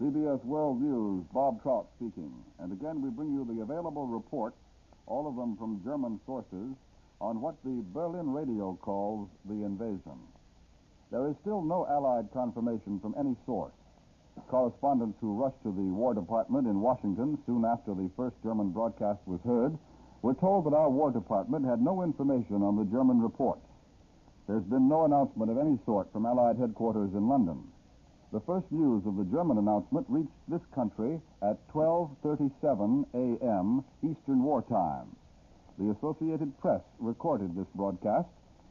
CBS World News, Bob Trout speaking. And again, we bring you the available reports, all of them from German sources, on what the Berlin radio calls the invasion. There is still no Allied confirmation from any source. Correspondents who rushed to the War Department in Washington soon after the first German broadcast was heard were told that our War Department had no information on the German reports. There's been no announcement of any sort from Allied headquarters in London. The first news of the German announcement reached this country at 12:37 a.m. Eastern Wartime. The Associated Press recorded this broadcast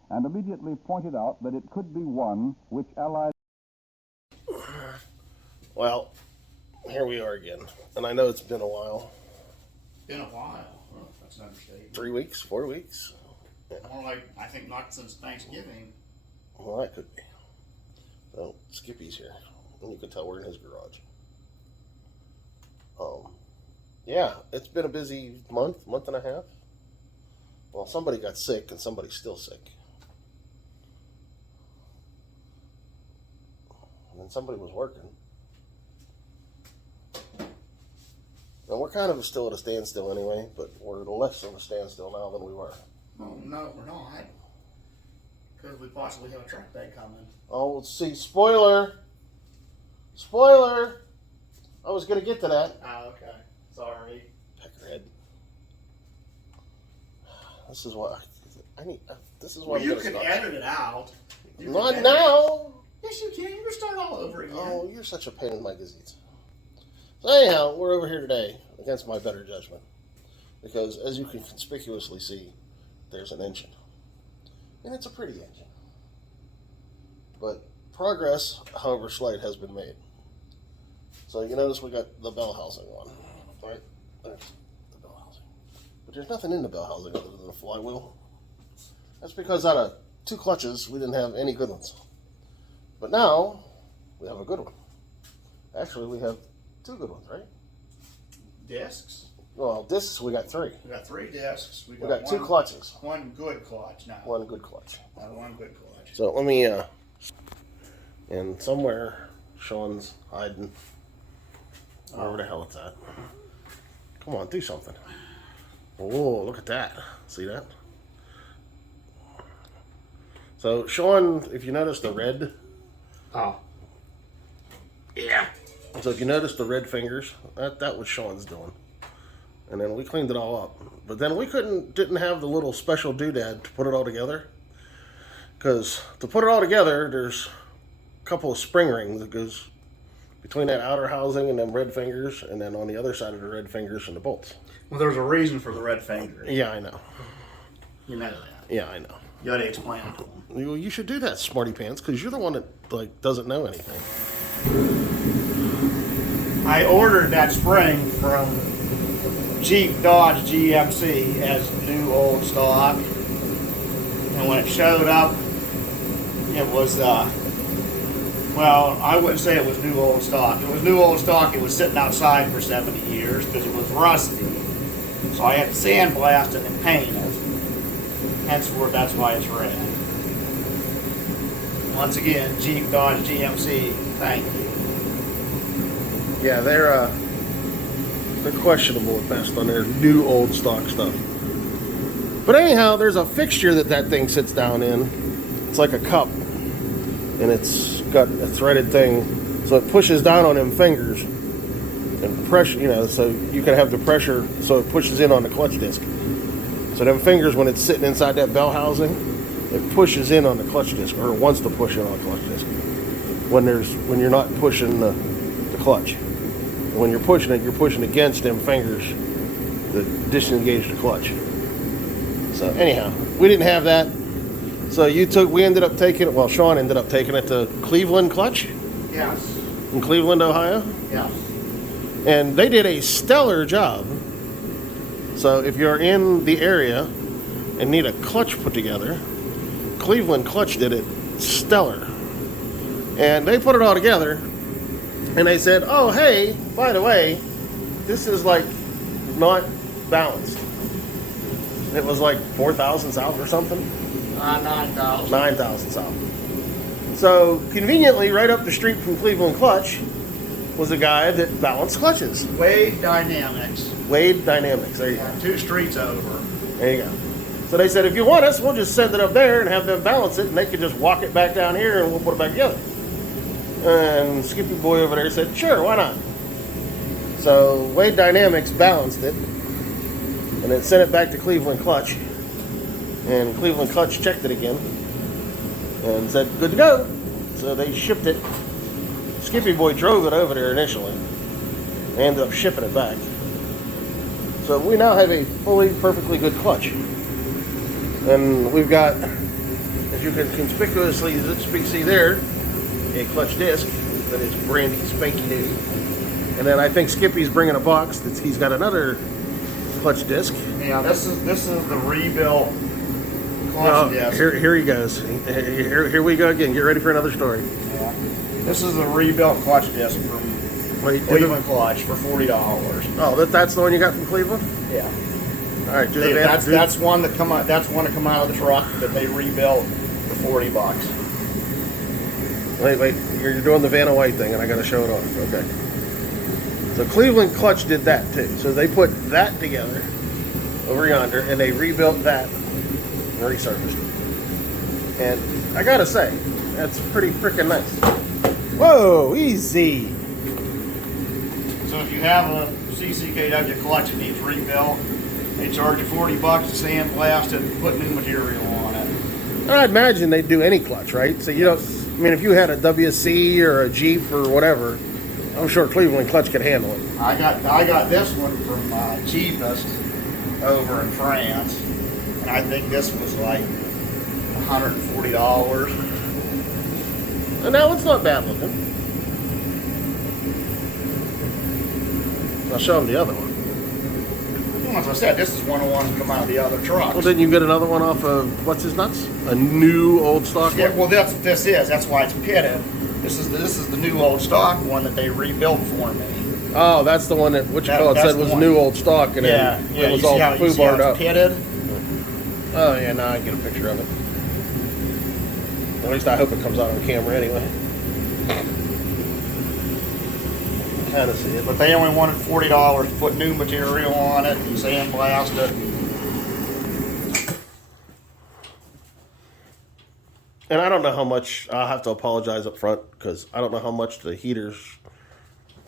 and immediately pointed out that it could be one which Allied... Well, here we are again. And I know it's been a while. Been a while. Well, that's an understatement. 3 weeks, 4 weeks? Yeah. More like, I think not since Thanksgiving. Well, that could be. So, Skippy's here. And you can tell we're in his garage. Yeah, it's been a busy month and a half. Well, somebody got sick and somebody's still sick. And then somebody was working. And we're kind of still at a standstill anyway, but we're less of a standstill now than we were. Oh, no, we're not. Because we possibly have a track day coming. Oh, let's see. Spoiler! Spoiler! I was going to get to that. Oh, okay. Sorry. Peckerhead. This is why I need. This is why. Well, you can edit it out. Not now. Yes, you can. You can start all over again. Oh, you're such a pain in my gazettes. So anyhow, we're over here today against my better judgment, because as you can conspicuously see, there's an engine, and it's a pretty engine. But progress, however slight, has been made. So you notice we got the bell housing one, right? There's the bell housing. But there's nothing in the bell housing other than a flywheel. That's because out of 2 clutches, we didn't have any good ones. But now, we have a good one. Actually, we have 2 good ones, right? Discs. Well, discs, we got 3. We got 3 discs. We got 2 clutches. One good clutch now. One good clutch. One good clutch. So let me, and somewhere, Sean's hiding. Wherever the hell it's at. Come on, do something. Oh, look at that. See that? So, Sean, if you notice the red. Oh. Yeah. So if you notice the red fingers, that was Sean's doing. And then we cleaned it all up. But then we didn't have the little special doodad to put it all together. Because to put it all together, there's a couple of spring rings that goes between that outer housing and them red fingers, and then on the other side of the red fingers and the bolts. Well, there's a reason for the red finger. Yeah, I know. You know that. Yeah, I know. You got to explain it to them. Well, you should do that, smarty pants, because you're the one that doesn't know anything. I ordered that spring from Jeep Dodge GMC as new old stock, and when it showed up, it was well, I wouldn't say it was new old stock. It was new old stock. It was sitting outside for 70 years because it was rusty. So I had to sandblast it and paint it. Henceforth, that's why it's red. Once again, Jeep Dodge GMC, thank you. Yeah, they're questionable at best on their new old stock stuff. But anyhow, there's a fixture that thing sits down in. It's like a cup, and it's got a threaded thing, so it pushes down on them fingers and pressure, so you can have the pressure, so it pushes in on the clutch disc. So them fingers, when it's sitting inside that bell housing, it pushes in on the clutch disc, or it wants to push in on the clutch disc when you're not pushing the clutch. When you're pushing it, you're pushing against them fingers that disengage the clutch. So anyhow, we didn't have that. So Sean ended up taking it to Cleveland Clutch? Yes. In Cleveland, Ohio? Yes. And they did a stellar job. So if you're in the area and need a clutch put together, Cleveland Clutch did it stellar. And they put it all together, and they said, oh, hey, by the way, this is like not balanced. It was like 4 thousandths out or something. 9,000. 9 thousandths out. So conveniently, right up the street from Cleveland Clutch, was a guy that balanced clutches. Wade Dynamics. Wade Dynamics. There you go. 2 streets over. There you go. So they said, if you want us, we'll just send it up there and have them balance it, and they can just walk it back down here, and we'll put it back together. And Skippy Boy over there said, sure, why not? So Wade Dynamics balanced it, and then sent it back to Cleveland Clutch. And Cleveland Clutch checked it again and said, good to go. So they shipped it. Skippy Boy drove it over there initially. And ended up shipping it back. So we now have a fully, perfectly good clutch. And we've got, as you can conspicuously see there, a clutch disc that is brandy spanky new. And then I think Skippy's bringing a box that he's got another clutch disc. Yeah, this is the rebuilt clutch disc. Here he goes. Here we go again. Get ready for another story. Yeah. This is the rebuilt clutch disc from Cleveland Clutch for $40. Oh, that's the one you got from Cleveland? Yeah. All right, that's one that come out. That's one to come out of the truck that they rebuilt for $40. Wait, you're doing the Vanna White thing, and I got to show it off. Okay. So Cleveland Clutch did that too. So they put that together over yonder, and they rebuilt that and resurfaced it. And I gotta say, that's pretty freaking nice. Whoa, easy. So if you have a CCKW clutch that needs rebuilt, they charge you $40 to sandblast it and put new material on it. I'd imagine they'd do any clutch, right? So you don't. I mean, if you had a WC or a Jeep or whatever, I'm sure Cleveland Clutch could handle it. I got this one from Cheapest over in France, and I think this was like $140. And now it's not bad looking. I'll show them the other one. As I said, this is one of the ones that come out of the other trucks. Well, didn't you get another one off of, what's his nuts? A new old stock one? Yeah, well, that's what this is. That's why it's pitted. This is the new old stock one that they rebuilt for me. Oh, that's the one that said was new old stock, and it was all foobarred up. Pitted? Oh yeah, now I get a picture of it. At least I hope it comes out on camera anyway. Kind of see it. But they only wanted $40 to put new material on it and sandblast it. And I don't know how much, I'll have to apologize up front because I don't know how much the heater's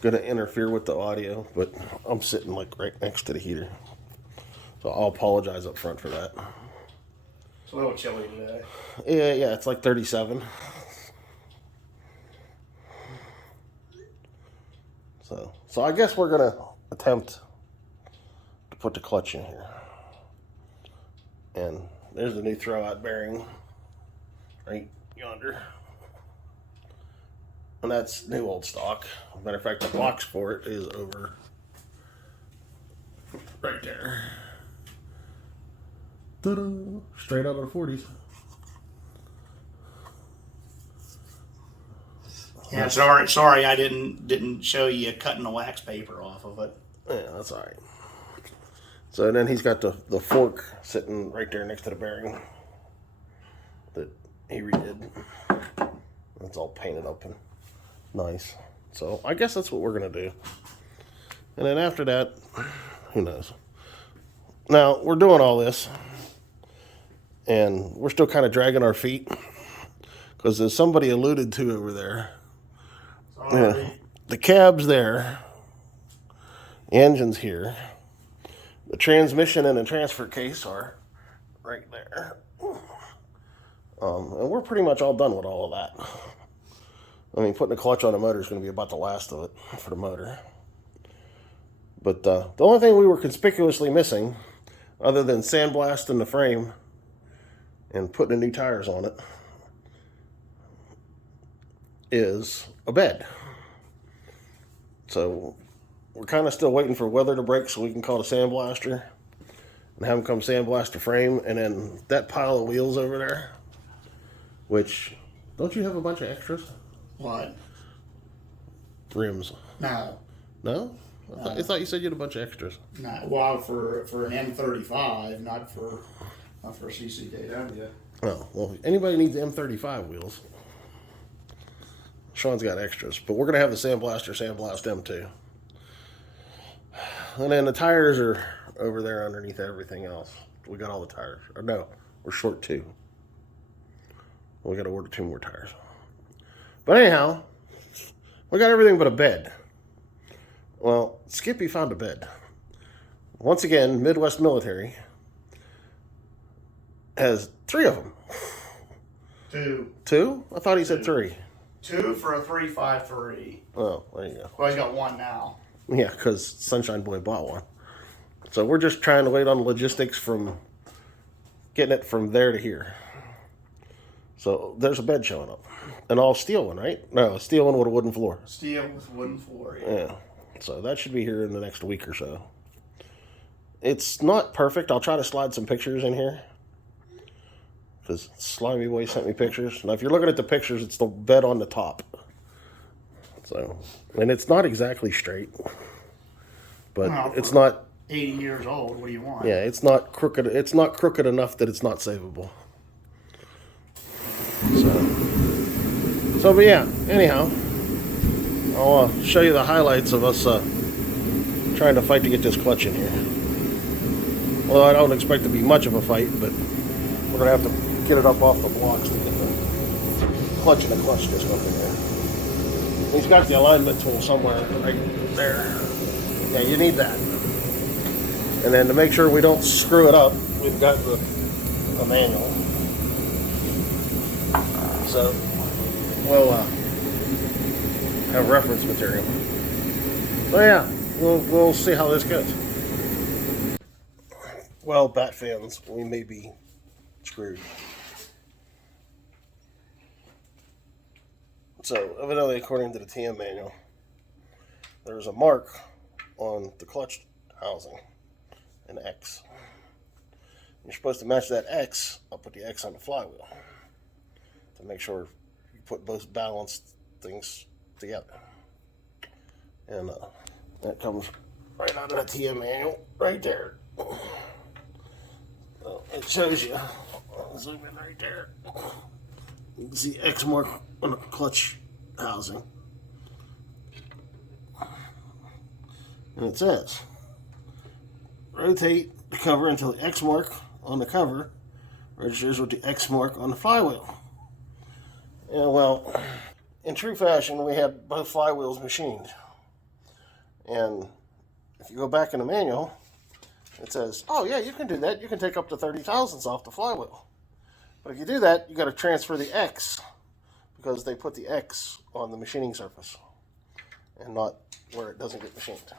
going to interfere with the audio, but I'm sitting like right next to the heater. So I'll apologize up front for that. It's a little chilly today. Yeah, it's like 37. So I guess we're going to attempt to put the clutch in here. And there's the new throwout bearing right yonder. And that's new old stock. Matter of fact, the box for it is over right there. Ta-da! Straight out of the 40s. Yeah, sorry, I didn't show you cutting the wax paper off of it. Yeah, that's all right. So then he's got the fork sitting right there next to the bearing that he redid. It's all painted up and nice. So I guess that's what we're gonna do. And then after that, who knows? Now we're doing all this, and we're still kind of dragging our feet because as somebody alluded to over there. Yeah, the cab's there, the engine's here, the transmission and the transfer case are right there, and we're pretty much all done with all of that. I mean, putting a clutch on a motor is going to be about the last of it for the motor. But the only thing we were conspicuously missing, other than sandblasting the frame and putting the new tires on it, is a bed. So we're kind of still waiting for weather to break so we can call the sandblaster and have them come sandblast the frame. And then that pile of wheels over there, which, don't you have a bunch of extras? What? Rims. No. No? I thought you said you had a bunch of extras. No. Well, for an M35, not for CCKW. Oh, well, if anybody needs M35 wheels, Sean's got extras, but we're going to have the Sandblaster Sandblast M2. And then the tires are over there underneath everything else. We got all the tires. Or no, we're short 2. We got to order 2 more tires. But anyhow, we got everything but a bed. Well, Skippy found a bed. Once again, Midwest Military has 3 of them. 2. 2? I thought he said 3. 2 for a 353. Oh, there you go. Well, he's got 1 now. Yeah, because Sunshine Boy bought one. So we're just trying to wait on logistics from getting it from there to here. So there's a bed showing up. An all steel one, right? No, a steel one with a wooden floor. Steel with wooden floor. Yeah. So that should be here in the next week or so. It's not perfect. I'll try to slide some pictures in here. Because Slimy Boy sent me pictures. Now, if you're looking at the pictures, it's the bed on the top. So, and it's not exactly straight. But Well, it's not... 80 years old. What do you want? Yeah, it's not crooked. It's not crooked enough that it's not savable. So but yeah. Anyhow, I'll show you the highlights of us trying to fight to get this clutch in here. Well, I don't expect it to be much of a fight, but we're gonna have to get it up off the blocks to get the clutch and the clutch disc up in there. He's got the alignment tool somewhere right there. Yeah, you need that. And then to make sure we don't screw it up, we've got the manual. So we'll have reference material. So yeah, we'll see how this goes. Well, Bat fans, we may be screwed. So evidently, according to the TM manual, there's a mark on the clutch housing. An X. You're supposed to match that X up with the X on the flywheel to make sure you put both balanced things together. And that comes right out of the TM manual, right there. So it shows you. I'll zoom in right there. You can see X mark on the clutch housing. And it says, rotate the cover until the X mark on the cover registers with the X mark on the flywheel. Yeah, well, in true fashion, we had both flywheels machined. And if you go back in the manual, it says, oh yeah, you can do that. You can take up to 30 thousandths off the flywheel. But if you do that, you got to transfer the X because they put the X on the machining surface and not where it doesn't get machined.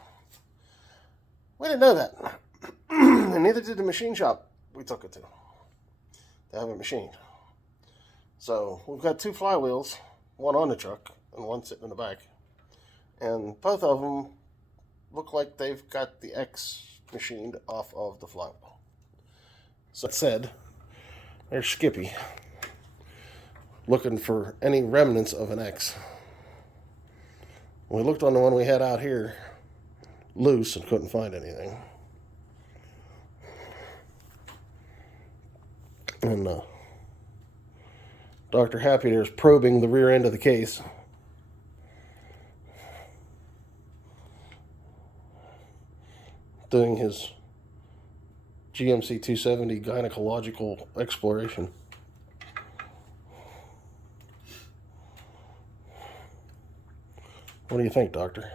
We didn't know that. And neither did the machine shop we took it to have it machined. So we've got 2 flywheels, one on the truck and one sitting in the back. And both of them look like they've got the X machined off of the flywheel. So that said, there's Skippy looking for any remnants of an X. We looked on the one we had out here loose and couldn't find anything. And Dr. Happy there is probing the rear end of the case. Doing his GMC 270 gynecological exploration. What do you think, Doctor?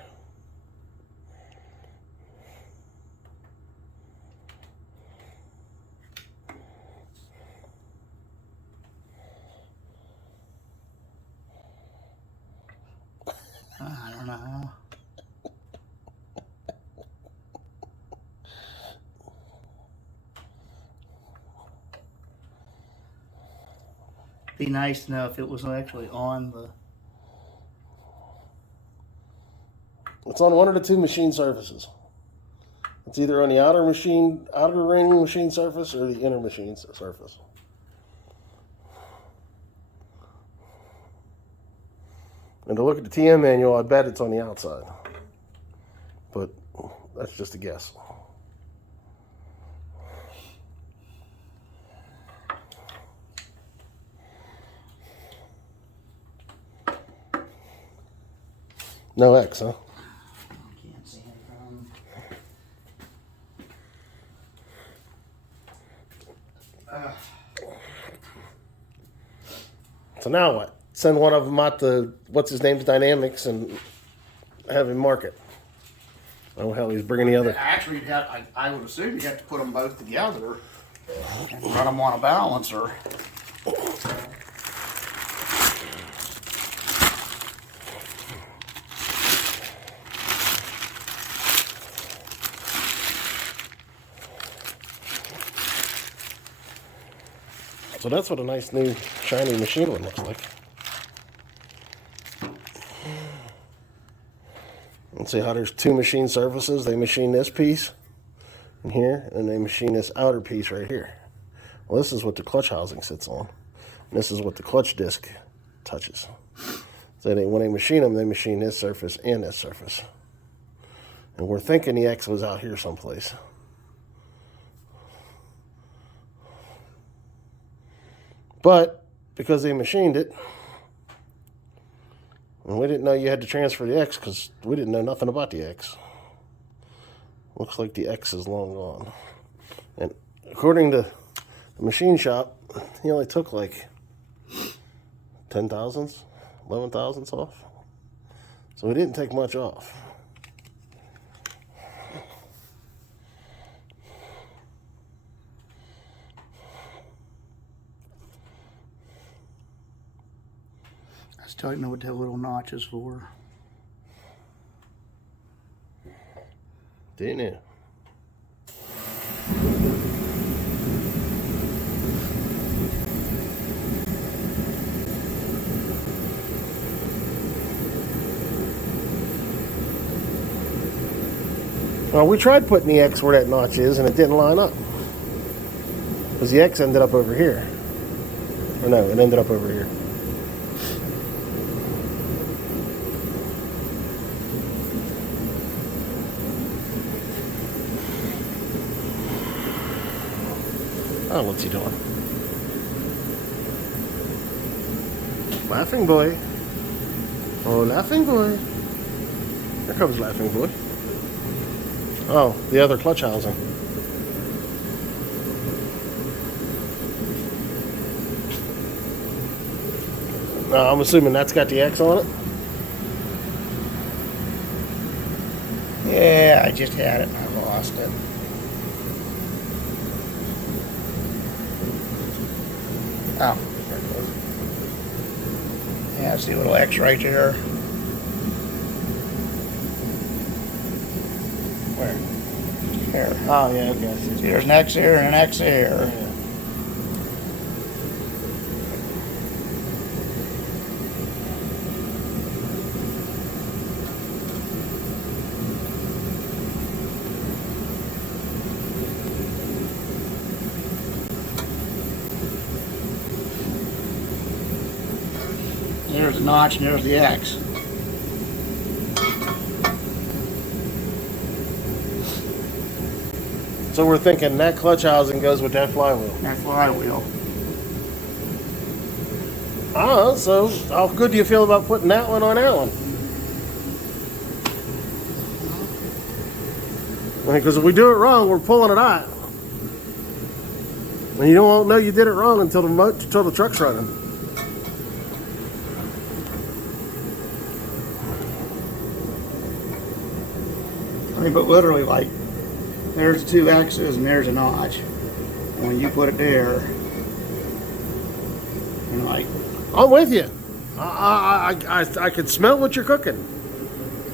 I don't know. Be nice to know if it was actually on the... It's on one of the 2 machine surfaces. It's either on the outer ring machine surface or the inner machine surface. And to look at the TM manual, I bet it's on the outside. But that's just a guess. No X, huh? Can't see it from. So now what? Send one of them out to what's his name's Dynamics and have him mark it. Oh hell, he's bringing the other. Actually, I would assume you have to put them both together and run them on a balancer. So that's what a nice new shiny machine one looks like. And see how there's two machine surfaces. They machine this piece in here, and they machine this outer piece right here. Well, this is what the clutch housing sits on. And this is what the clutch disc touches. So when they machine them, they machine this surface and this surface. And we're thinking the X was out here someplace. But because they machined it, and we didn't know you had to transfer the X because we didn't know nothing about the X. Looks like the X is long gone. And according to the machine shop, he only took like 10 thousandths, 11 thousandths off. So we didn't take much off. I still don't know what that little notch is for. Didn't you? Well, we tried putting the X where that notch is, and it didn't line up. Because the X ended up over here. Or no, it ended up over here. Oh, what's he doing? Laughing boy. Oh, laughing boy. Here comes laughing boy. Oh, the other clutch housing. No, I'm assuming that's got the X on it. Yeah, I just had it and I lost it. Oh, there it goes. Yeah, see a little X right there. Where? There. Oh, yeah, okay. I see. See, there's an X here and an X here. Yeah. There's the notch and there's the X. So we're thinking that clutch housing goes with that flywheel. That flywheel. Oh, so how good do you feel about putting that one on that one? Because if we do it wrong, we're pulling it out. And you don't know you did it wrong until the truck's running. I mean, but literally, like, there's two X's and there's a notch. And when you put it there, and like, I'm with you. I can smell what you're cooking.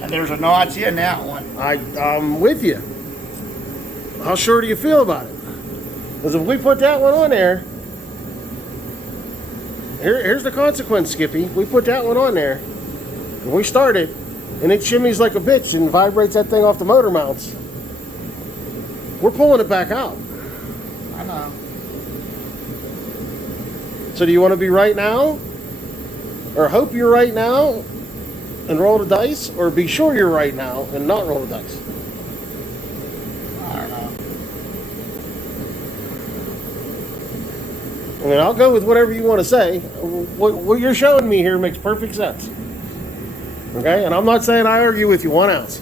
and there's a notch in that one. I'm with you. How sure do you feel about it? Because if we put that one on there, here's the consequence, Skippy. We put that one on there, and we start it, and it shimmies like a bitch and vibrates that thing off the motor mounts. We're pulling it back out. I know. So do you want to be right now? Or hope you're right now and roll the dice? Or be sure you're right now and not roll the dice? I don't know. I mean, I'll go with whatever you want to say. What you're showing me here makes perfect sense. Okay? And I'm not saying I argue with you 1 ounce.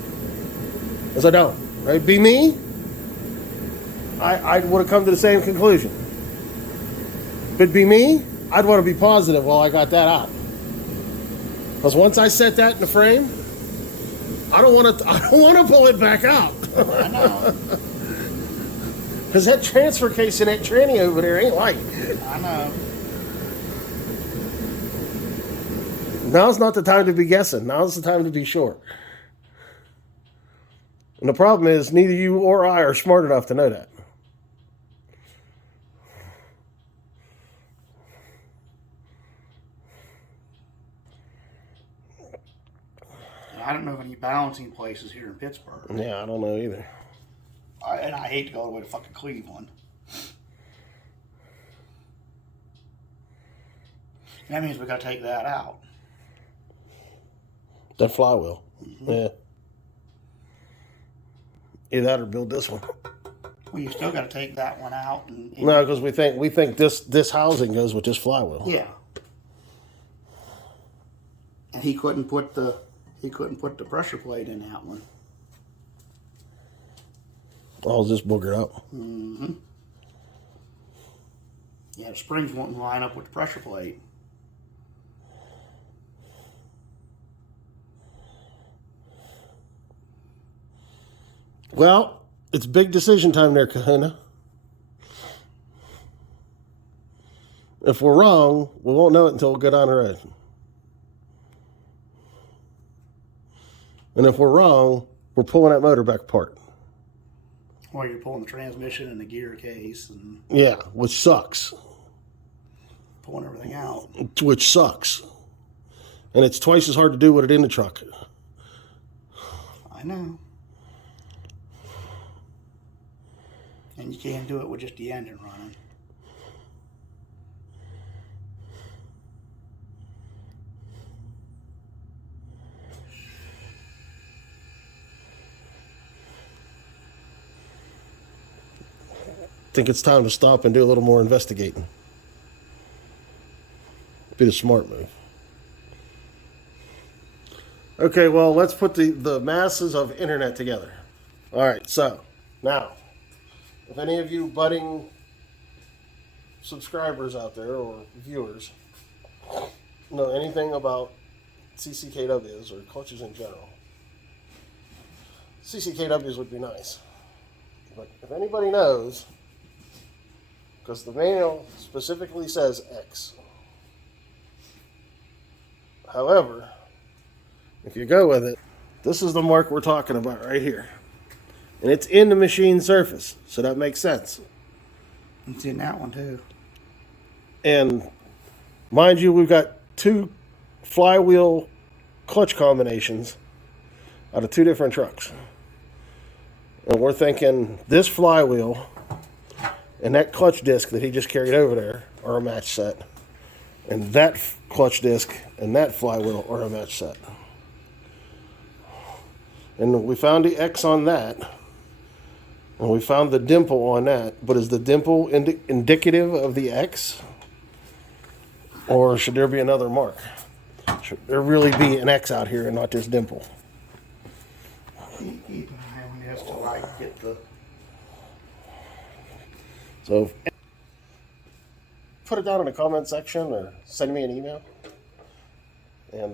Because I don't. Right? Be me, I would have come to the same conclusion. But be me, I'd want to be positive while I got that out. Because once I set that in the frame, I don't want to pull it back out. I know. Because that transfer case in that tranny over there ain't light. I know. Now's not the time to be guessing. Now's the time to be sure. And the problem is, neither you or I are smart enough to know that. I don't know of any balancing places here in Pittsburgh. Yeah, I don't know either. And I hate to go all the way to fucking Cleveland. That means we got to take that out. That flywheel. Mm-hmm. Yeah. Either that or build this one. Well, you still got to take that one out. No, because we think this housing goes with this flywheel. Yeah. And he couldn't put the pressure plate in that one. All just boogered up. Mm-hmm. Yeah, the springs won't line up with the pressure plate. Well, it's big decision time there, Kahuna. If we're wrong, we won't know it until we go down the road. And if we're wrong, we're pulling that motor back apart. Or you're pulling the transmission and the gear case and Yeah, which sucks. pulling everything out. Which sucks. And it's twice as hard to do with it in the truck. I know. And you can't do it with just the engine running. I think it's time to stop and do a little more investigating. Be the smart move. Okay, well, let's put the masses of internet together. All right, so now, if any of you budding subscribers out there or viewers know anything about CCKWs or clutches in general, CCKWs would be nice. But if anybody knows, because the manual specifically says X. However, if you go with it, this is the mark we're talking about right here. And it's in the machine surface, so that makes sense. It's in that one too. And mind you, we've got 2 flywheel clutch combinations out of 2 different trucks. And we're thinking this flywheel and that clutch disc that he just carried over there are a match set. And that clutch disc and that flywheel are a match set. And we found the X on that. And we found the dimple on that. But is the dimple indicative of the X? Or should there be another mark? Should there really be an X out here and not this dimple? Keep an eye on this till I get the... So, put it down in the comment section or send me an email. And,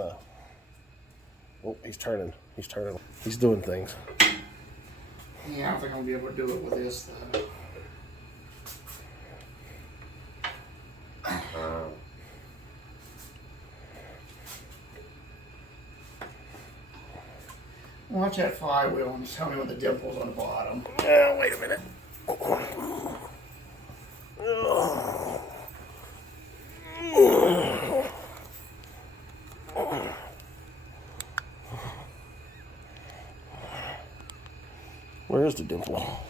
oh, he's turning. He's turning. He's doing things. Yeah, I don't think I'm going to be able to do it with this, though. Watch that flywheel and tell me what the dimple's on the bottom. Oh, wait a minute. Where's the dimple?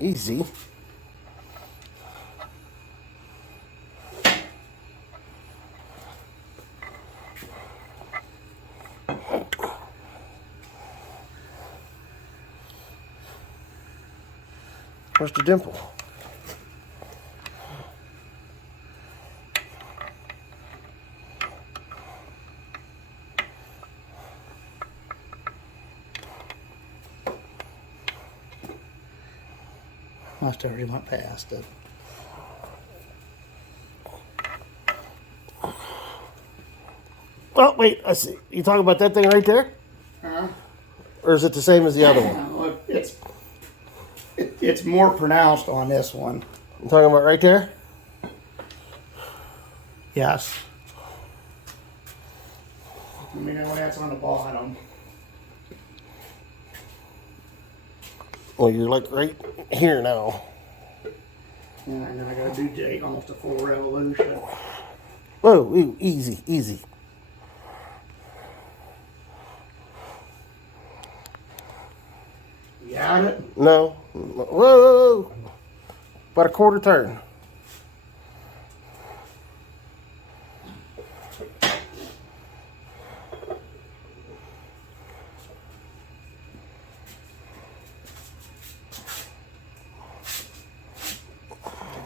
Easy. Where's the dimple? Must have already went past it. Oh, wait, I see. You talking about that thing right there? Or is it the same as the other one? No, it's more pronounced on this one. You talking about right there? Yes. Let me know when that's on the bottom. Well, you're like right here now. And then I gotta do almost a full revolution. Whoa, ew, easy, easy. You got it? No. Whoa. About a quarter turn.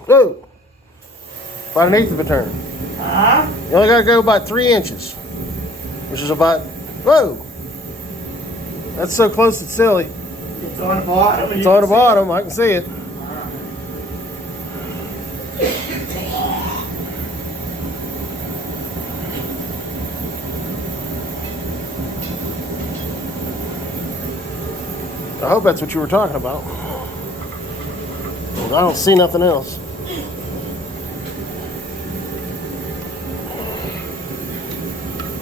Whoa. About an eighth of a turn. You only gotta go about 3 inches. Which is about, whoa. That's so close it's silly. It's on the bottom. It's on the bottom, I can see it. I hope that's what you were talking about. I don't see nothing else.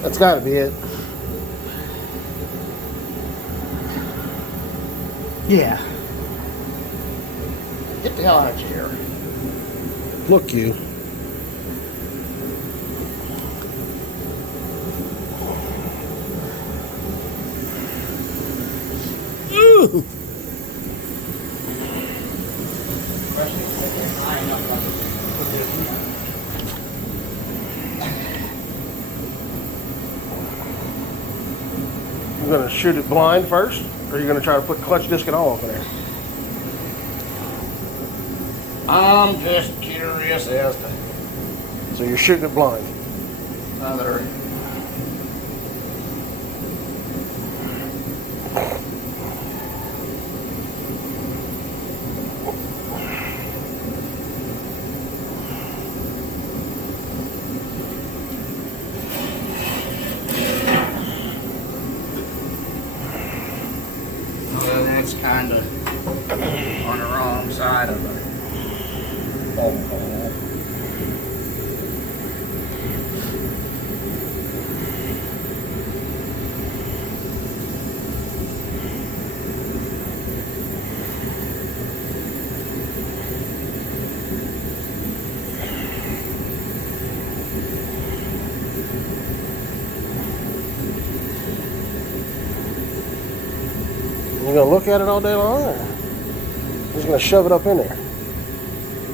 That's got to be it. Yeah. Get the hell out of here. Look, you. Ooh. You gonna shoot it blind first, or are you gonna try to put clutch disc and all over there? I'm just curious as to So you're shooting it blind. another. Well, that's kind of on the wrong side of the bolt hole. You gonna look at it all day long, or just gonna shove it up in there?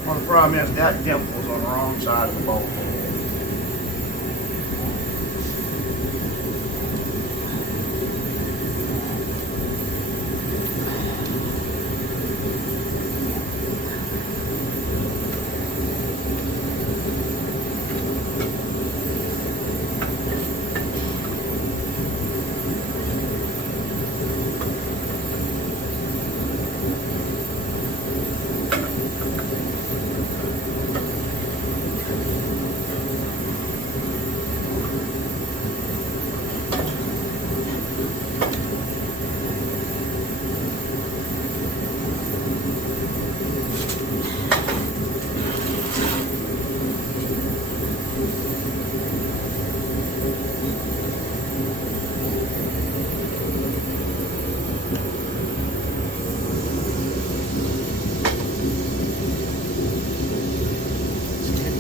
Well, the problem is that dimple's on the wrong side of the bolt hole.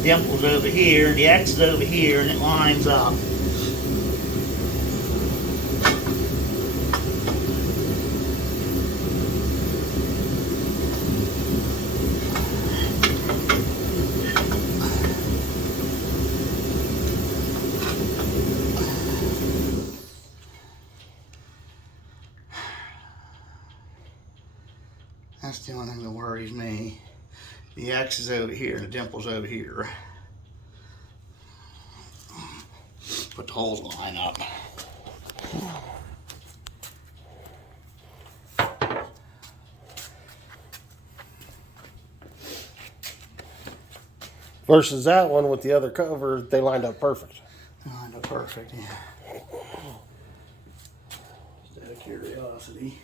Dimple's over here, the X is over here, and it lines up. That's the only thing that worries me. The X is over here, the dimple's over here. But the holes line up. Versus that one with the other cover, they lined up perfect. Lined up perfect, yeah. Just out of curiosity.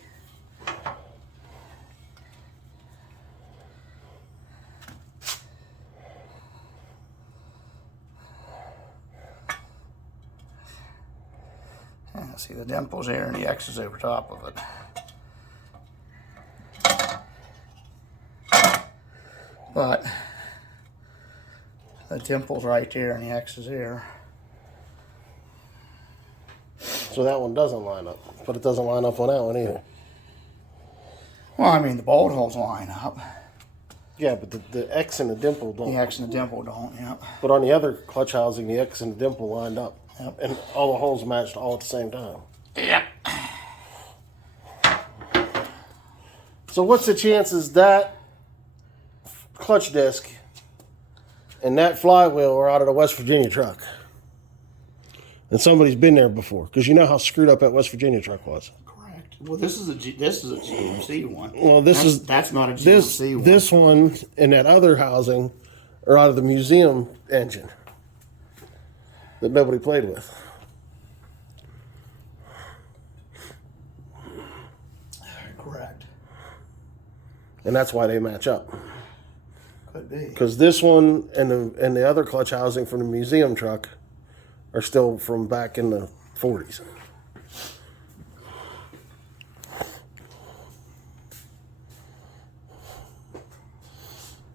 Yeah, see the dimples there and the X's over top of it. But the dimples right there and the X's there. So that one doesn't line up, but it doesn't line up on that one either. Well, I mean, the bolt holes line up. Yeah, but the X and the dimple don't. The X and the dimple don't, yep. But on the other clutch housing, the X and the dimple lined up. Yep. And all the holes matched all at the same time. Yep. So what's the chances that clutch disc and that flywheel are out of the West Virginia truck? And somebody's been there before, because you know how screwed up that West Virginia truck was. Correct. Well, this is a GMC one. Well, that's not a GMC one. This one and that other housing are out of the museum engine that nobody played with. Correct. And that's why they match up. Could be. Because this one and the other clutch housing from the museum truck are still from back in the 40s.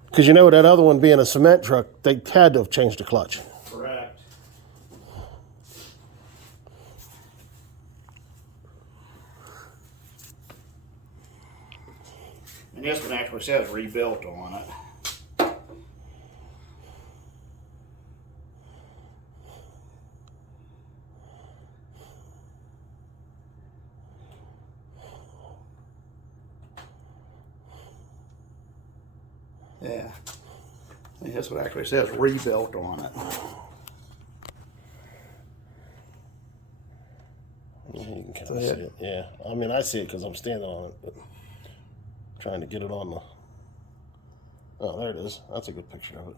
Because you know, that other one being a cement truck, they had to have changed the clutch. Correct. And this one actually says rebuilt on it. Yeah. And this one actually says rebuilt on it. You can kind of see it. Yeah. I mean, I see it because I'm standing on it, but trying to get it on the... Oh, there it is. That's a good picture of it.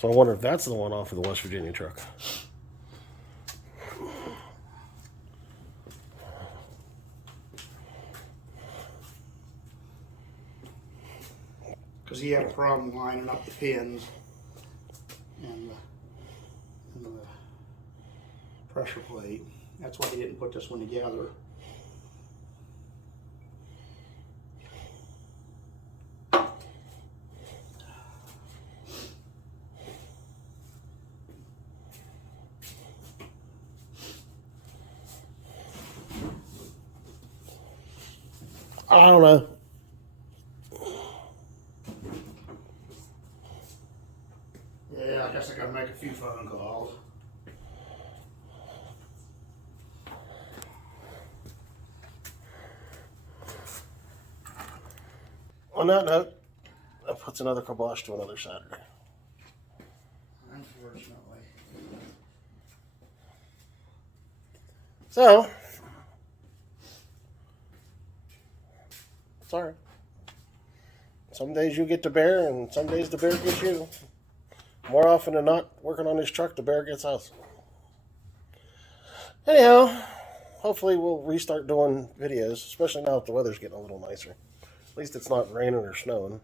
So I wonder if that's the one off of the West Virginia truck. Because he had a problem lining up the pins and the pressure plate. That's why he didn't put this one together. I don't know. Yeah, I guess I gotta make a few phone calls. On that note, that puts another kibosh to another Saturday. Unfortunately. So, it's all right. Some days you get the bear, and some days the bear gets you. More often than not, working on this truck, the bear gets us. Anyhow, hopefully we'll restart doing videos, especially now that the weather's getting a little nicer. At least it's not raining or snowing.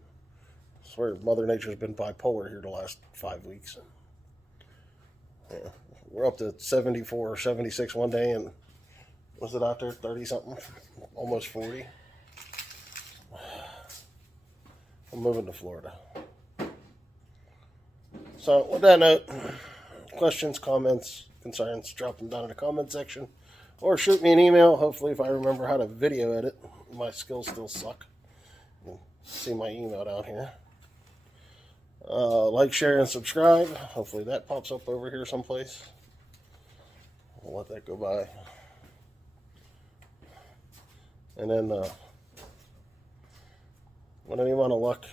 I swear Mother Nature's been bipolar here the last 5 weeks. Yeah, we're up to 74 or 76 one day, and was it out there 30 something? Almost 40. I'm moving to Florida. So with that note, questions, comments, concerns, drop them down in the comment section, or shoot me an email. Hopefully, if I remember how to video edit, my skills still suck. You see my email down here. Like, share, and subscribe. Hopefully that pops up over here someplace. I'll let that go by. And then with any amount of luck,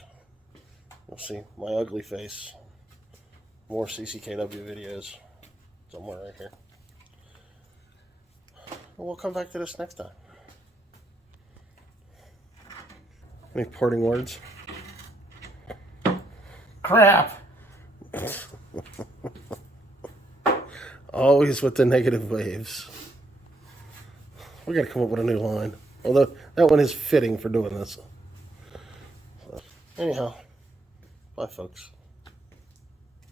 you'll see my ugly face. More CCKW videos somewhere right here. And we'll come back to this next time. Any parting words? Crap. Always with the negative waves. We gotta come up with a new line. Although that one is fitting for doing this. Anyhow, bye folks.